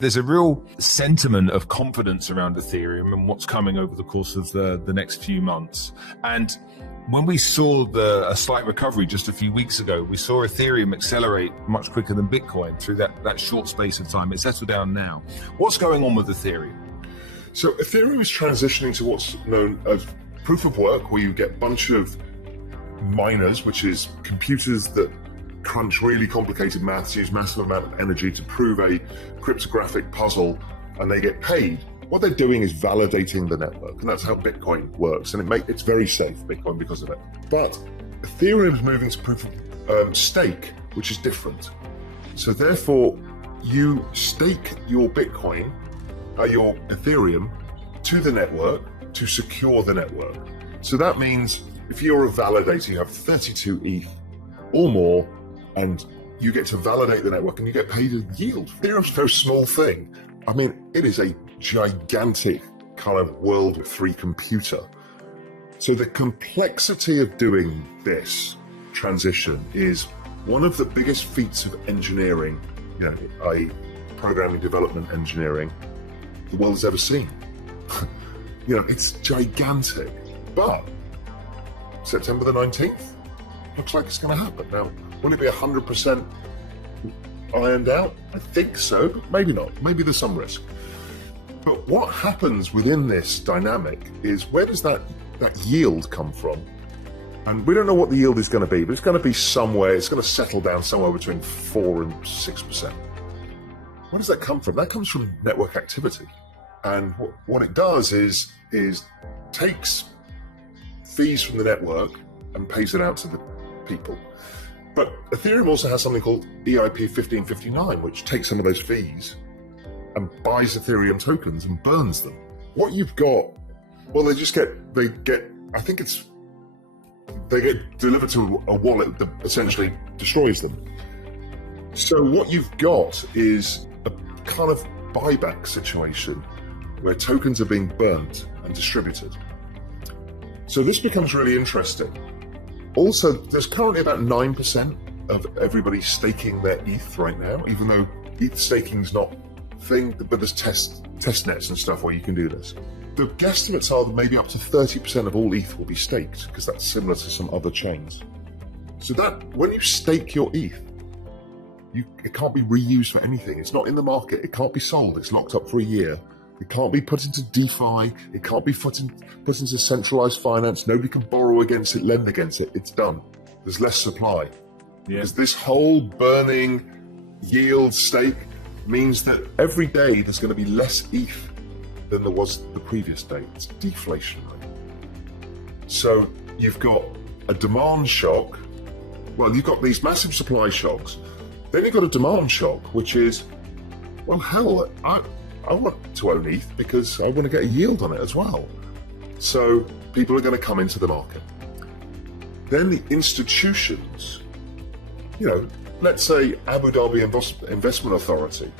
There's a real sentiment of confidence around Ethereum and what's coming over the course of the next few months. And when we saw a slight recovery just a few weeks ago, we saw Ethereum accelerate much quicker than Bitcoin through that short space of time. It's settled down now. What's going on with Ethereum? So Ethereum is transitioning to what's known as proof of work, where you get a bunch of miners, which is computers that crunch really complicated maths, use massive amount of energy to prove a cryptographic puzzle, and they get paid. What they're doing is validating the network, and that's how Bitcoin works, and it's very safe, Bitcoin, because of it. But Ethereum is moving to proof of stake, which is different. So therefore, you stake your Bitcoin, your Ethereum, to the network to secure the network. So that means if you're a validator, you have 32 ETH or more, and you get to validate the network and you get paid a yield. Ethereum's no small thing. I mean, it is a gigantic kind of world with free computer. So the complexity of doing this transition is one of the biggest feats of engineering, i.e. programming, development, engineering, the world has ever seen. It's gigantic. But September the 19th, looks like it's going to happen. Now, will it be 100% ironed out? I think so, but maybe not. Maybe there's some risk. But what happens within this dynamic is, where does that yield come from? And we don't know what the yield is going to be, but it's going to be somewhere, it's going to settle down somewhere between 4 and 6%. Where does that come from? That comes from network activity. And what it does is takes fees from the network and pays it out to the people. But Ethereum also has something called EIP 1559, which takes some of those fees and buys Ethereum tokens and burns them. What you've got, well, they get delivered to a wallet that essentially destroys them. So what you've got is a kind of buyback situation where tokens are being burnt and distributed. So this becomes really interesting. Also, there's currently about 9% of everybody staking their ETH right now, even though ETH staking is not a thing, but there's test nets and stuff where you can do this. The guesstimates are that maybe up to 30% of all ETH will be staked, because that's similar to some other chains. So that when you stake your ETH, it can't be reused for anything. It's not in the market. It can't be sold. It's locked up for a year. It can't be put into DeFi. It can't be put into centralized finance. Nobody can borrow against it, lend against it. It's done. There's less supply. Yeah. Because this whole burning yield stake means that every day there's going to be less ETH than there was the previous day. It's deflationary. So you've got a demand shock. Well, you've got these massive supply shocks. Then you've got a demand shock, which is, well, hell, I want to own ETH because I want to get a yield on it as well. So people are going to come into the market. Then the institutions, let's say Abu Dhabi Investment Authority,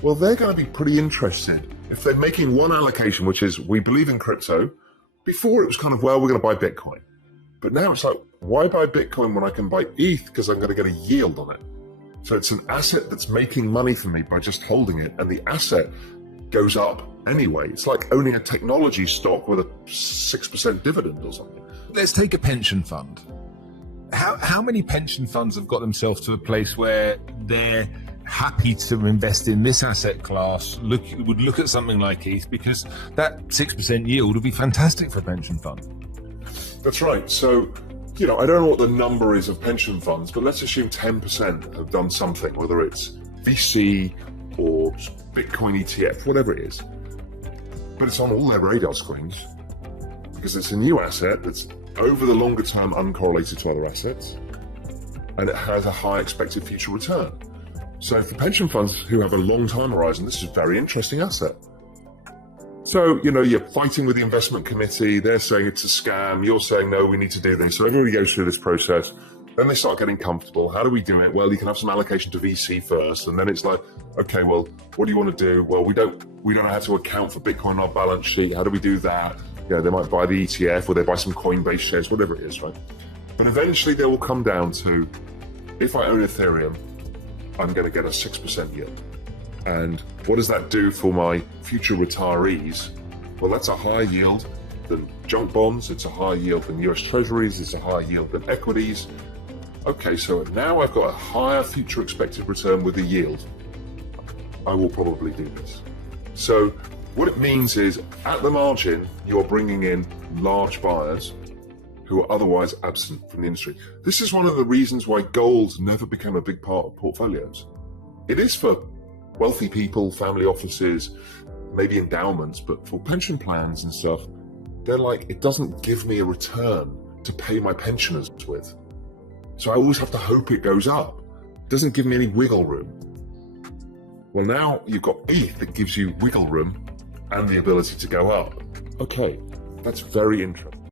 well, they're going to be pretty interested if they're making one allocation, which is, we believe in crypto. Before it was kind of, well, we're going to buy Bitcoin. But now it's like, why buy Bitcoin when I can buy ETH because I'm going to get a yield on it? So it's an asset that's making money for me by just holding it, and the asset goes up anyway. It's like owning a technology stock with a 6% dividend or something. Let's take a pension fund. How many pension funds have got themselves to a place where they're happy to invest in this asset class, would look at something like ETH, because that 6% yield would be fantastic for a pension fund? That's right. So, I don't know what the number is of pension funds, but let's assume 10% have done something, whether it's VC or Bitcoin ETF, whatever it is. But it's on all their radar screens because it's a new asset that's over the longer term uncorrelated to other assets, and it has a high expected future return. So for pension funds who have a long time horizon, this is a very interesting asset. So, you're fighting with the investment committee. They're saying it's a scam. You're saying, no, we need to do this. So everybody goes through this process. Then they start getting comfortable. How do we do it? Well, you can have some allocation to VC first. And then it's like, okay, well, what do you want to do? Well, we don't know how to account for Bitcoin on our balance sheet. How do we do that? They might buy the ETF, or they buy some Coinbase shares, whatever it is, right? But eventually they will come down to, if I own Ethereum, I'm going to get a 6% yield. And what does that do for my future retirees? Well, that's a higher yield than junk bonds, it's a higher yield than US Treasuries, it's a higher yield than equities. Okay, so now I've got a higher future expected return with a yield. I will probably do this. So what it means is, at the margin, you're bringing in large buyers who are otherwise absent from the industry. This is one of the reasons why gold never became a big part of portfolios. It is for wealthy people, family offices, maybe endowments, but for pension plans and stuff, they're like, it doesn't give me a return to pay my pensioners with. So I always have to hope it goes up. It doesn't give me any wiggle room. Well, now you've got ETH that gives you wiggle room and the ability to go up. Okay, that's very interesting.